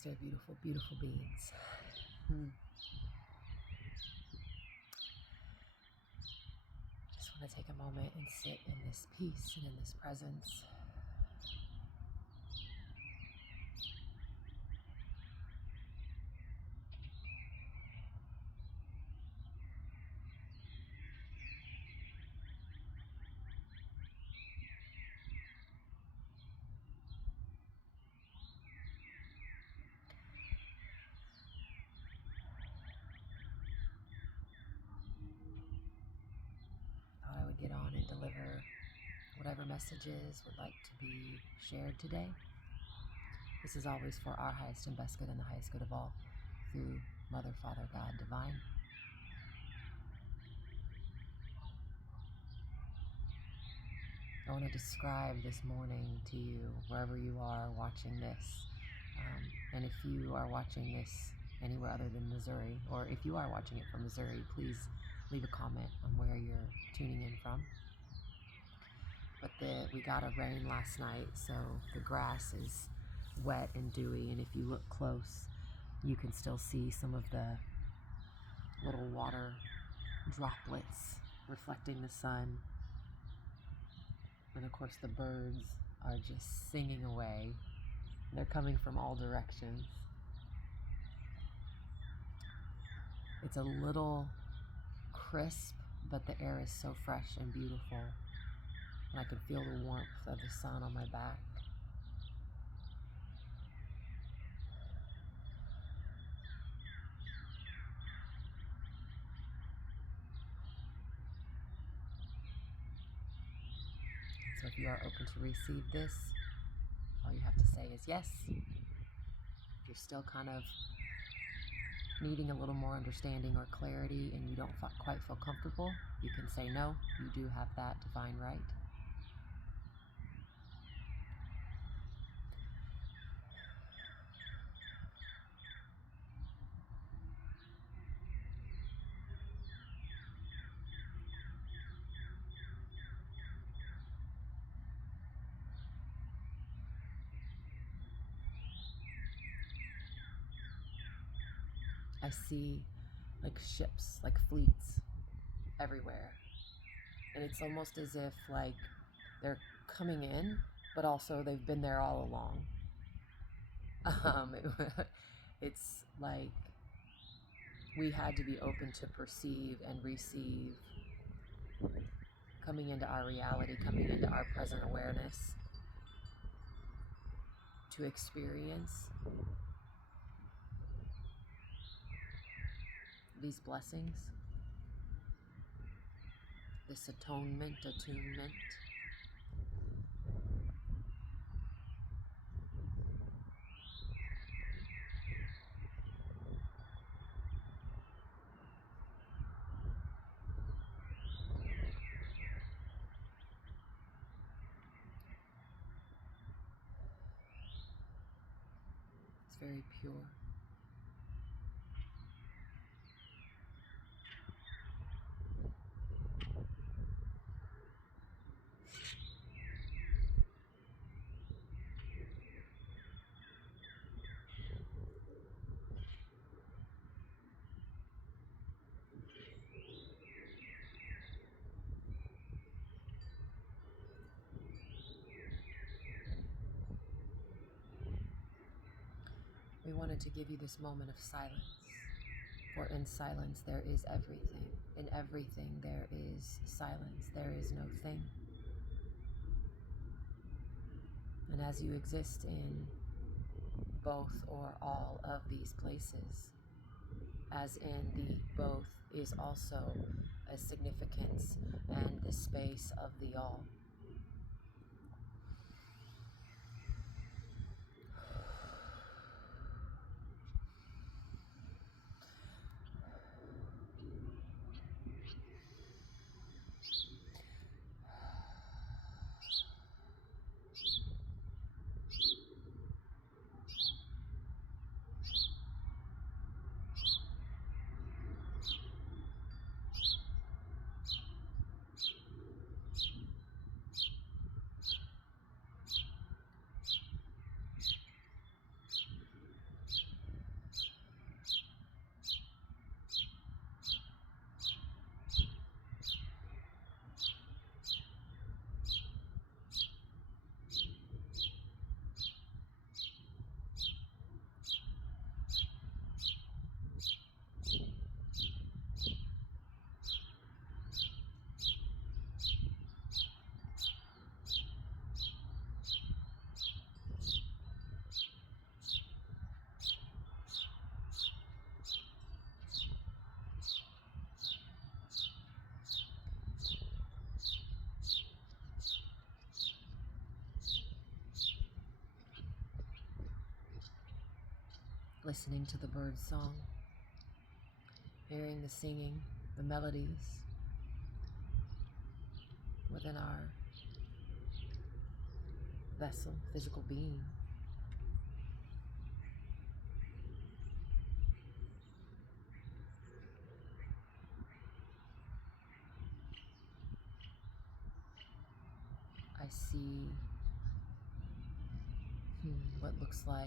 Still beautiful, beautiful beings. Just want to take a moment and sit in this peace and in this presence. Thought I would get on and deliver whatever messages would like to be shared today. This is always for our highest and best good and the highest good of all, through Mother, Father, God, Divine. I want to describe this morning to you, wherever you are watching this. And if you are watching this anywhere other than Missouri, or if you are watching it from Missouri, please leave a comment on where you're tuning in from. But we got a rain last night, so the grass is wet and dewy, and if you look close, you can still see some of the little water droplets reflecting the sun. And of course the birds are just singing away. They're coming from all directions. It's a little crisp, but the air is so fresh and beautiful. And I can feel the warmth of the sun on my back. So if you are open to receive this, all you have to say is yes. If you're still kind of needing a little more understanding or clarity and you don't quite feel comfortable, you can say no. You do have that divine right. I see like ships, like fleets everywhere. And it's almost as if like they're coming in, but also they've been there all along. It's like we had to be open to perceive and receive, coming into our reality, coming into our present awareness, to experience these blessings, this attunement. It's very pure. We wanted to give you this moment of silence, for in silence there is everything. In everything there is silence. There is no thing. And as you exist in both or all of these places, as in the both is also a significance and the space of the all. listening to the bird's song, hearing the singing, the melodies within our vessel, physical being. I see what looks like,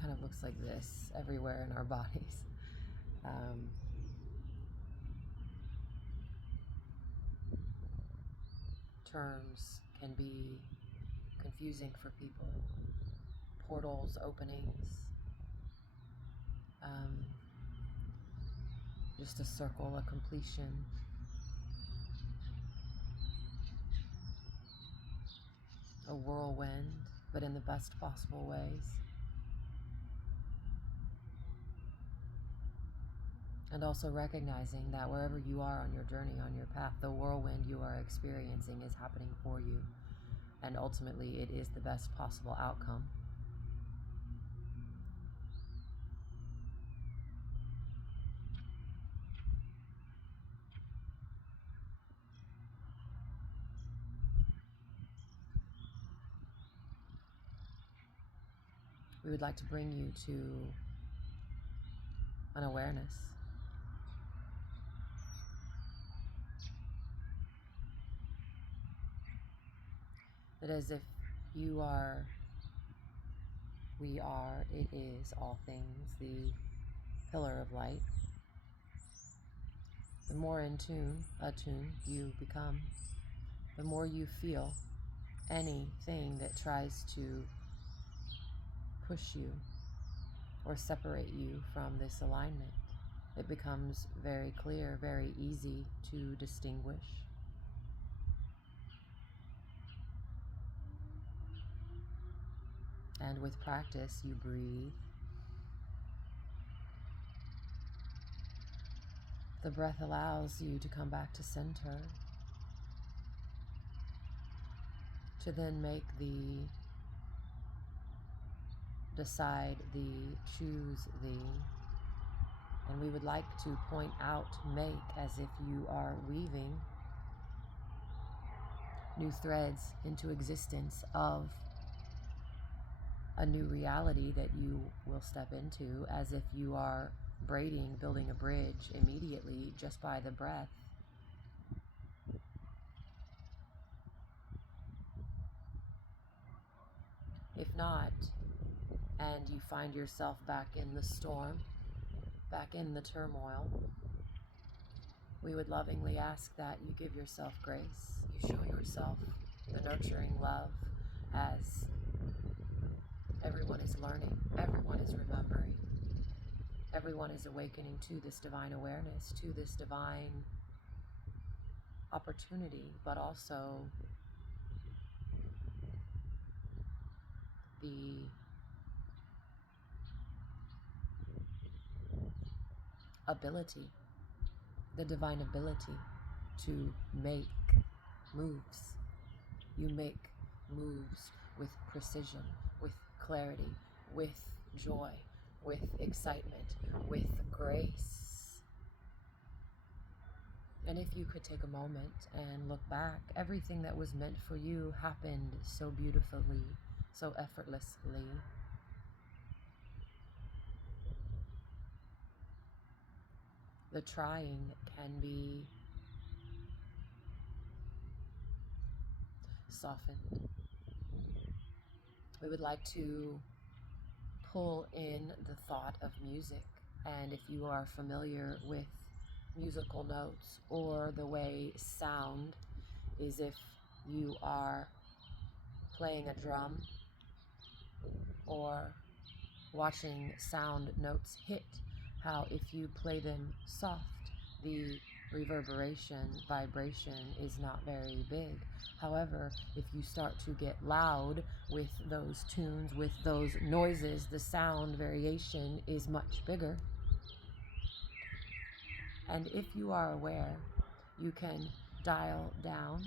kind of looks like this everywhere in our bodies. Terms can be confusing for people. Portals, openings, just a circle, a completion. A whirlwind, but in the best possible ways. And also recognizing that wherever you are on your journey, on your path, the whirlwind you are experiencing is happening for you. And ultimately, it is the best possible outcome. We would like to bring you to an awareness that as if you are, we are, it is all things, the pillar of light. The more attuned you become, the more you feel anything that tries to push you or separate you from this alignment. It becomes very clear, very easy to distinguish. And with practice, you breathe. The breath allows you to come back to center, to then make the decide the, choose the, and we would like to point out make as if you are weaving new threads into existence of a new reality that you will step into, as if you are building a bridge immediately just by the breath. If not, and you find yourself back in the storm, back in the turmoil, we would lovingly ask that you give yourself grace, you show yourself the nurturing love, as everyone is learning, everyone is remembering, everyone is awakening to this divine awareness, to this divine opportunity, but also the ability, the divine ability to make moves. You make moves with precision, with clarity, with joy, with excitement, with grace. And if you could take a moment and look back, everything that was meant for you happened so beautifully, so effortlessly. The trying can be softened. We would like to pull in the thought of music, and if you are familiar with musical notes or the way sound is, if you are playing a drum or watching sound notes hit, how if you play them soft, the reverberation, vibration is not very big. However, if you start to get loud with those tunes, with those noises, the sound variation is much bigger. And if you are aware, you can dial down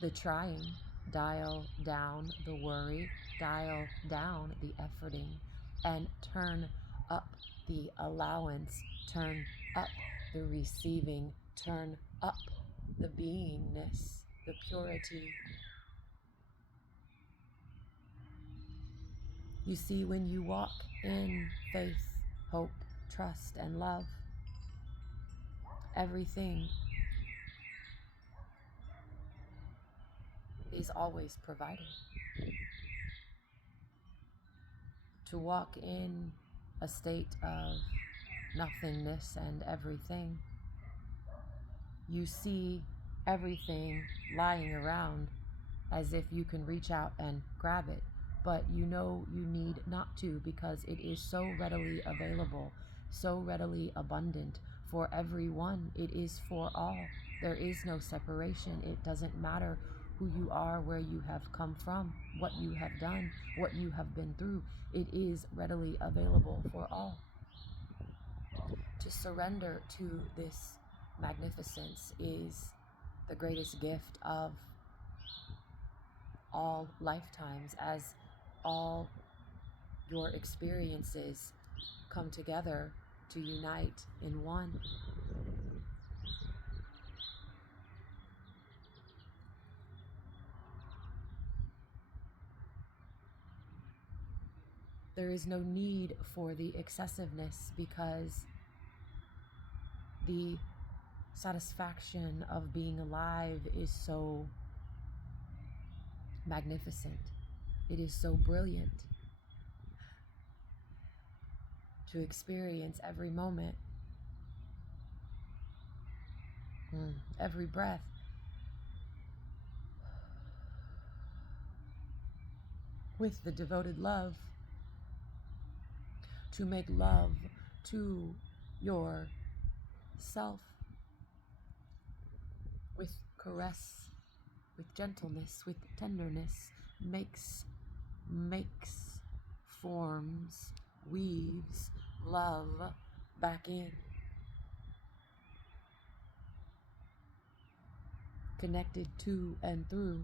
the trying Dial down the worry, dial down the efforting, and turn up the allowance, turn up the receiving, turn up the beingness, the purity. You see, when you walk in faith, hope, trust, and love, everything is always provided. To walk in a state of nothingness and everything, you see everything lying around as if you can reach out and grab it, but you know you need not to, because it is so readily available, so readily abundant for everyone. It is for all. There is no separation. It doesn't matter who you are, where you have come from, what you have done, what you have been through. It is readily available for all. To surrender to this magnificence is the greatest gift of all lifetimes, as all your experiences come together to unite in one. There is no need for the excessiveness, because the satisfaction of being alive is so magnificent. It is so brilliant to experience every moment, every breath, with the devoted love, to make love to yourself with caress, with gentleness, with tenderness, makes, forms, weaves love back in, connected to and through.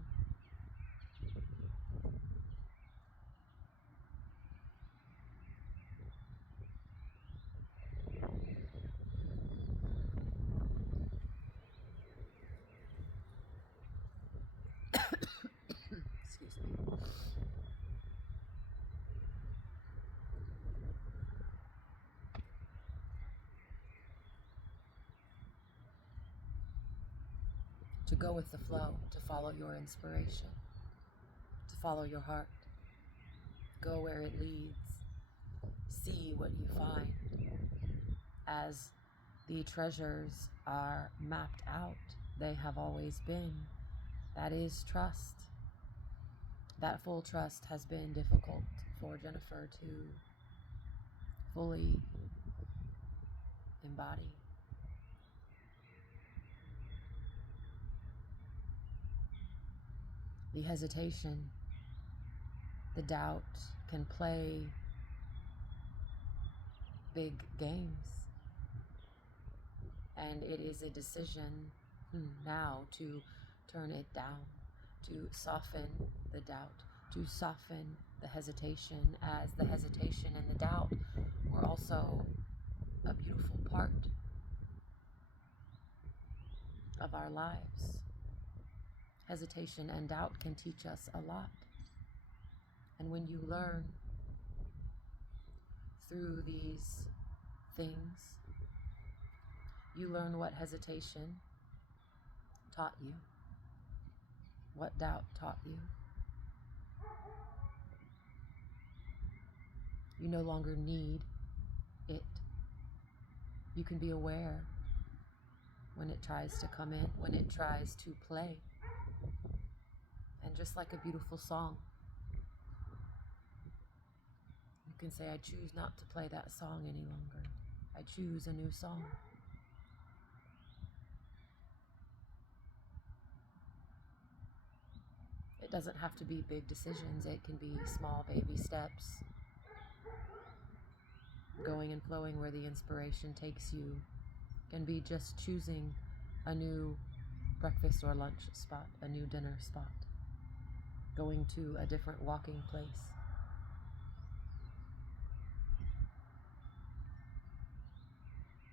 Excuse me. To go with the flow, to follow your inspiration, to follow your heart, go where it leads, see what you find. As the treasures are mapped out, they have always been. That is trust. That full trust has been difficult for Jennifer to fully embody. The hesitation, the doubt can play big games. And it is a decision now to turn it down, to soften the doubt, to soften the hesitation, as the hesitation and the doubt were also a beautiful part of our lives. Hesitation and doubt can teach us a lot. And when you learn through these things, you learn what hesitation taught you, what doubt taught you. You no longer need it. You can be aware when it tries to come in, when it tries to play. And just like a beautiful song, you can say, I choose not to play that song any longer. I choose a new song. It doesn't have to be big decisions. It can be small baby steps, going and flowing where the inspiration takes you. It can be just choosing a new breakfast or lunch spot, a new dinner spot. going to a different walking place.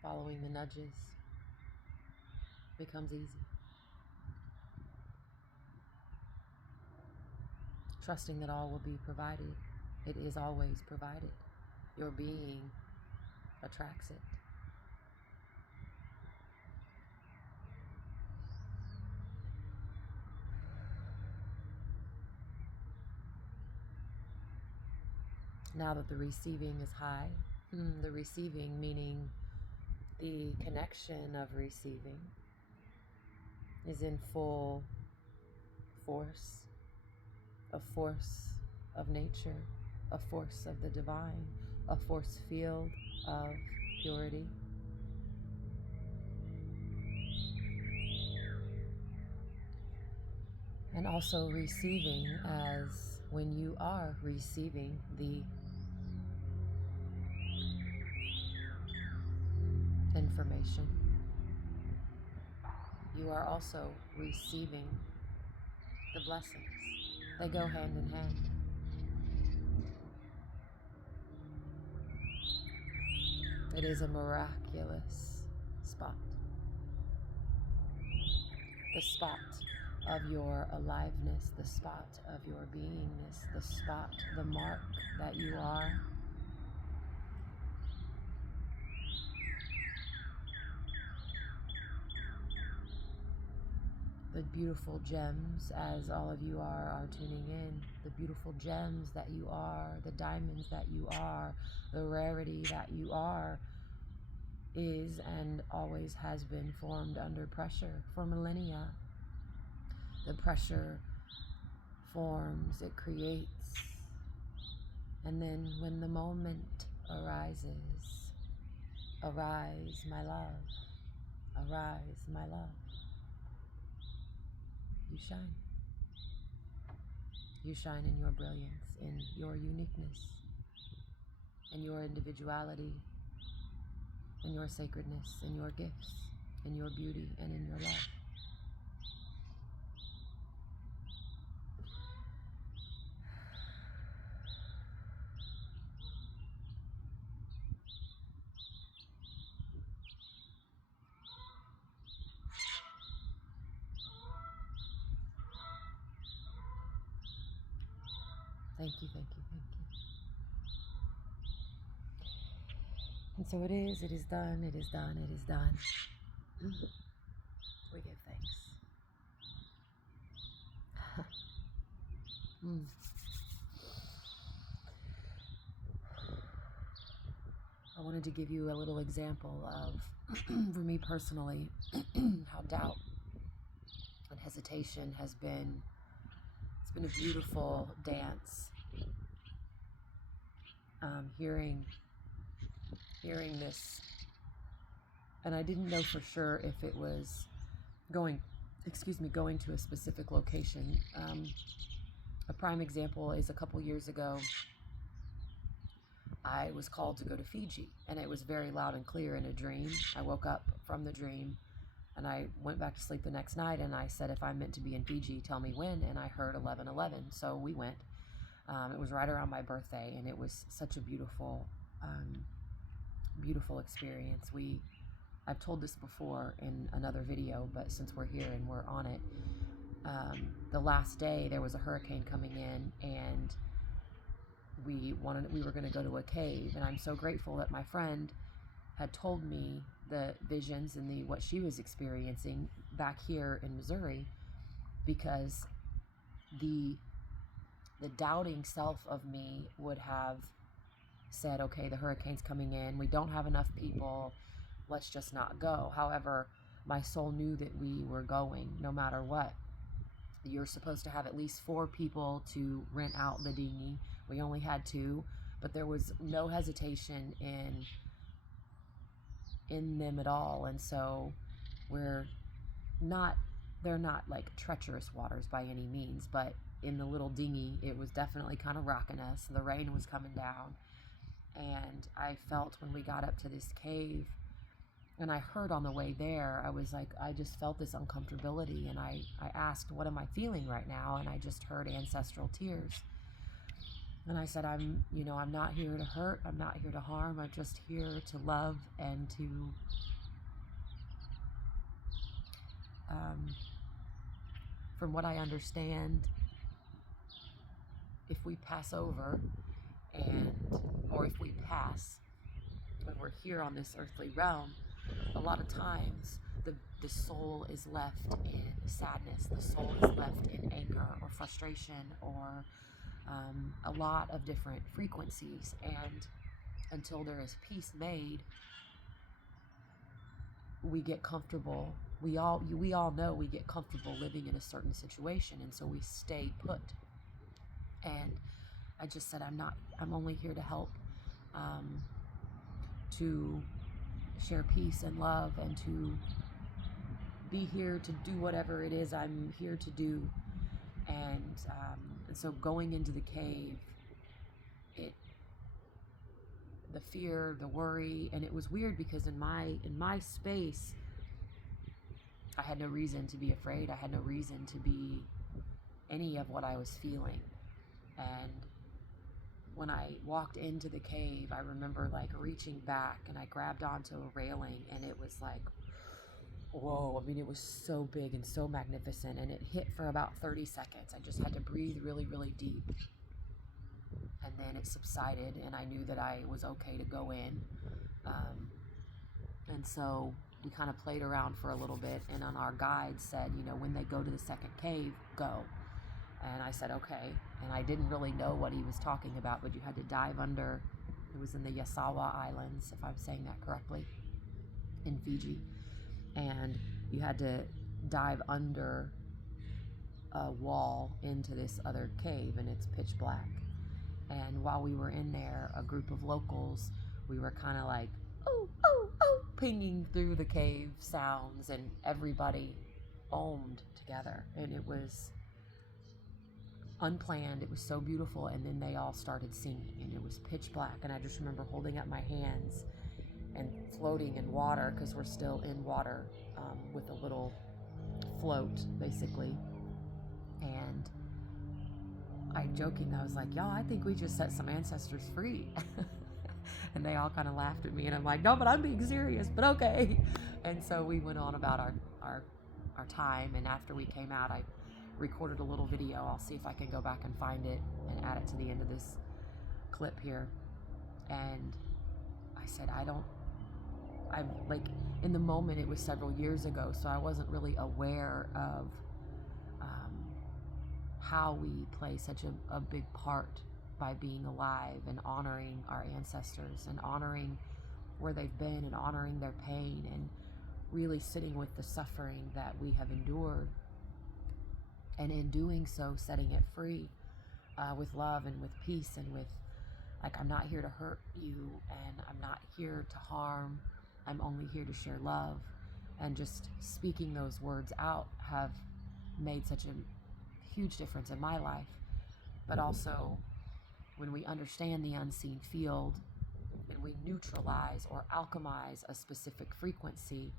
Following the nudges becomes easy. Trusting that all will be provided. It is always provided. Your being attracts it. Now that the receiving is high, the receiving meaning the connection of receiving is in full force, a force of nature, a force of the divine, a force field of purity. And also receiving as when you are receiving the information, you are also receiving the blessings. They go hand in hand. It is a miraculous spot. The spot of your aliveness, the spot of your beingness, the spot, the mark that you are. The beautiful gems, as all of you are tuning in, the beautiful gems that you are, the diamonds that you are, the rarity that you are, is and always has been formed under pressure for millennia. The pressure forms, it creates, and then when the moment arises, arise, my love, arise, my love, you shine. You shine in your brilliance, in your uniqueness, in your individuality, in your sacredness, in your gifts, in your beauty, and in your love. Thank you, thank you, thank you. And so it is done, it is done, it is done. We give thanks. I wanted to give you a little example of, for me personally, how doubt and hesitation has been, it's been a beautiful dance. Hearing this, and I didn't know for sure if it was going to a specific location. A prime example is a couple years ago, I was called to go to Fiji, and it was very loud and clear in a dream. I woke up from the dream, and I went back to sleep the next night, and I said, if I'm meant to be in Fiji, tell me when, and I heard 11:11, so we went. It was right around my birthday, and it was such a beautiful, beautiful experience. I've told this before in another video, but since we're here and we're on it, the last day there was a hurricane coming in, and we were going to go to a cave, and I'm so grateful that my friend had told me the visions and what she was experiencing back here in Missouri, because the doubting self of me would have said, okay, the hurricane's coming in, we don't have enough people, let's just not go. However, my soul knew that we were going no matter what. You're supposed to have at least 4 people to rent out the dinghy. We only had 2, but there was no hesitation in them at all. And so they're not like treacherous waters by any means, but in the little dinghy, it was definitely kind of rocking us. The rain was coming down, and I felt when we got up to this cave, And I heard on the way there, I was like, I just felt this uncomfortability. And I asked, what am I feeling right now? And I just heard ancestral tears. And I said, I'm not here to hurt. I'm not here to harm. I'm just here to love and to, from what I understand, if we pass over or if we pass when we're here on this earthly realm, a lot of times the soul is left in sadness. The soul is left in anger or frustration or a lot of different frequencies. And until there is peace made, we get comfortable. We all know we get comfortable living in a certain situation, and so we stay put. And I just said, I'm only here to help, to share peace and love, and to be here to do whatever it is I'm here to do. And so going into the cave, the fear, the worry, and it was weird because in my space, I had no reason to be afraid. I had no reason to be any of what I was feeling. And when I walked into the cave, I remember like reaching back and I grabbed onto a railing, and it was like, whoa. I mean, it was so big and so magnificent, and it hit for about 30 seconds. I just had to breathe really, really deep. And then it subsided, and I knew that I was okay to go in. And so we kind of played around for a little bit, and on our guide said, when they go to the second cave, go. And I said, okay. And I didn't really know what he was talking about, but you had to dive under. It was in the Yasawa Islands, if I'm saying that correctly, in Fiji. And you had to dive under a wall into this other cave, and it's pitch black. And while we were in there, a group of locals, we were kind of like, oh, oh, oh, pinging through the cave sounds, and everybody ohmed together. And it was unplanned. It was so beautiful. And then they all started singing, and it was pitch black. And I just remember holding up my hands and floating in water, because we're still in water, with a little float, basically. And I was like, y'all, I think we just set some ancestors free. And they all kind of laughed at me, and I'm like, no, but I'm being serious, but okay. And so we went on about our time, and after we came out, I recorded a little video. I'll see if I can go back and find it and add it to the end of this clip here. And I said, I'm like, in the moment, it was several years ago, so I wasn't really aware of how we play such a big part by being alive and honoring our ancestors and honoring where they've been and honoring their pain and really sitting with the suffering that we have endured, and in doing so setting it free, with love and with peace and with, like, I'm not here to hurt you, and I'm not here to harm. I'm only here to share love. And just speaking those words out have made such a huge difference in my life. But also, when we understand the unseen field and we neutralize or alchemize a specific frequency,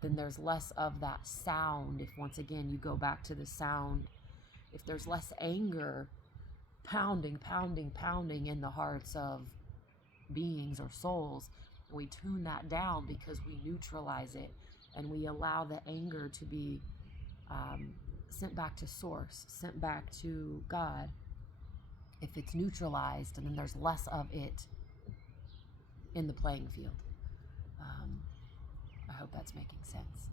then there's less of that sound. If once again you go back to the sound, if there's less anger pounding in the hearts of beings or souls, we tune that down because we neutralize it, and we allow the anger to be sent back to source, sent back to God. If it's neutralized, and then there's less of it in the playing field. I hope that's making sense.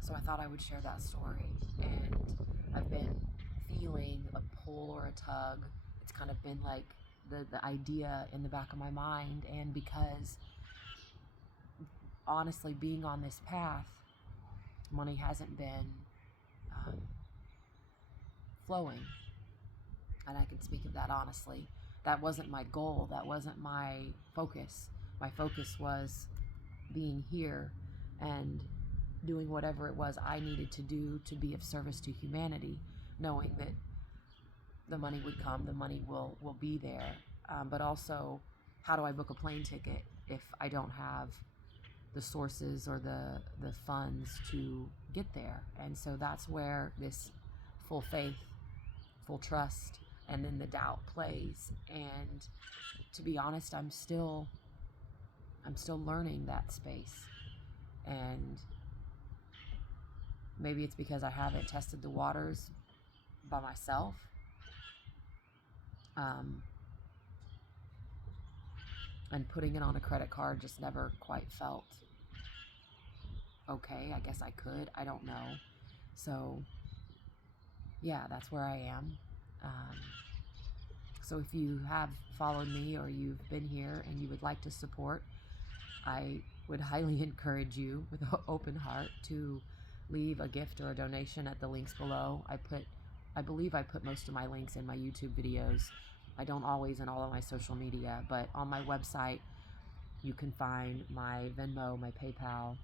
So I thought I would share that story, and I've been feeling a pull or a tug. It's kind of been like the idea in the back of my mind, and because honestly, being on this path, money hasn't been flowing, and I can speak of that honestly. That wasn't my goal. That wasn't my focus. My focus was being here and doing whatever it was I needed to do to be of service to humanity, knowing that the money would come, the money will be there, but also how do I book a plane ticket if I don't have the sources or the funds to get there? And so that's where this full faith, full trust, and then the doubt plays. And to be honest, I'm still learning that space. And maybe it's because I haven't tested the waters by myself. And putting it on a credit card just never quite felt okay. I guess I could. I don't know. So, yeah, that's where I am. So if you have followed me or you've been here and you would like to support, I would highly encourage you with an open heart to leave a gift or a donation at the links below. I believe I put most of my links in my YouTube videos. I don't always in all of my social media, but on my website, you can find my Venmo, my PayPal.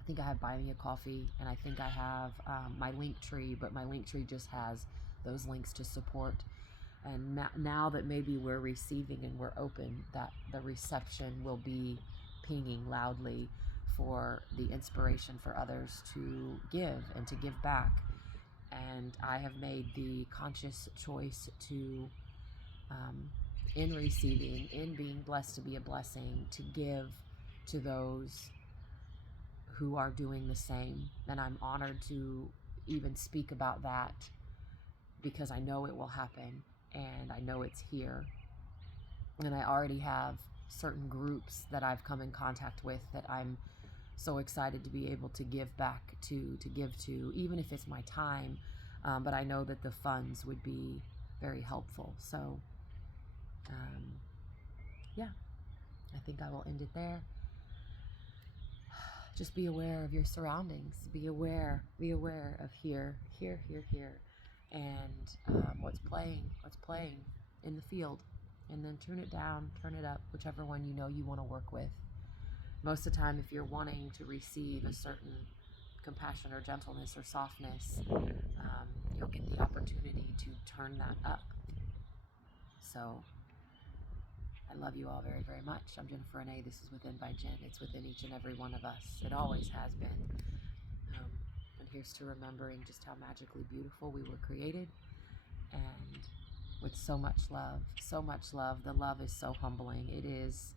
I think I have Buy Me a Coffee, and I think I have my Linktree, but my Linktree just has those links to support. And now that maybe we're receiving and we're open, that the reception will be pinging loudly for the inspiration for others to give and to give back. And I have made the conscious choice to, in receiving, in being blessed to be a blessing, to give to those who are doing the same. And I'm honored to even speak about that because I know it will happen and I know it's here. And I already have certain groups that I've come in contact with that I'm so excited to be able to give back to give to, even if it's my time. But I know that the funds would be very helpful. So, yeah, I think I will end it there. Just be aware of your surroundings. Be aware of here, and what's playing in the field. And then turn it down, turn it up, whichever one you know you want to work with. Most of the time, if you're wanting to receive a certain compassion or gentleness or softness, you'll get the opportunity to turn that up. So, I love you all very, very much. I'm Jennifer Renee. This is Within by Jen. It's within each and every one of us. It always has been. And here's to remembering just how magically beautiful we were created, and with so much love, so much love. The love is so humbling. It is,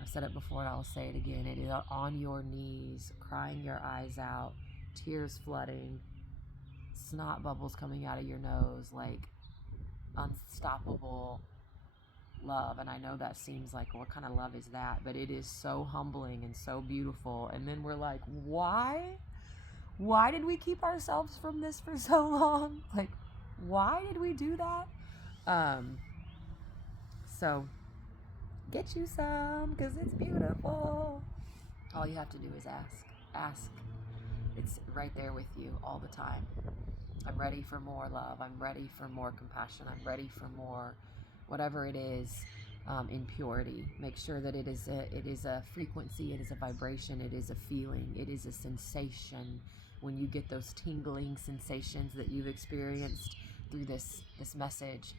I've said it before and I'll say it again, it is on your knees, crying your eyes out, tears flooding, snot bubbles coming out of your nose, like unstoppable love. And I know that seems like, what kind of love is that? But it is so humbling and so beautiful. And then we're like, why did we keep ourselves from this for so long? Like, why did we do that? So get you some, because it's beautiful. All you have to do is ask. It's right there with you all the time. I'm ready for more love. I'm ready for more compassion. I'm ready for more, whatever it is, in purity. Make sure that it is a frequency, it is a vibration, it is a feeling, it is a sensation. When you get those tingling sensations that you've experienced through this message,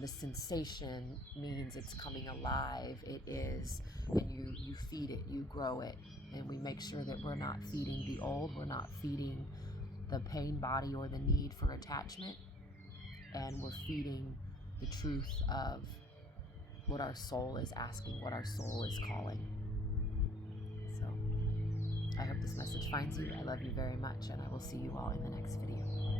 the sensation means it's coming alive. It is, and you feed it, you grow it, and we make sure that we're not feeding the old, we're not feeding the pain body or the need for attachment, and we're feeding the truth of what our soul is asking, what our soul is calling. So I hope this message finds you. I love you very much, and I will see you all in the next video.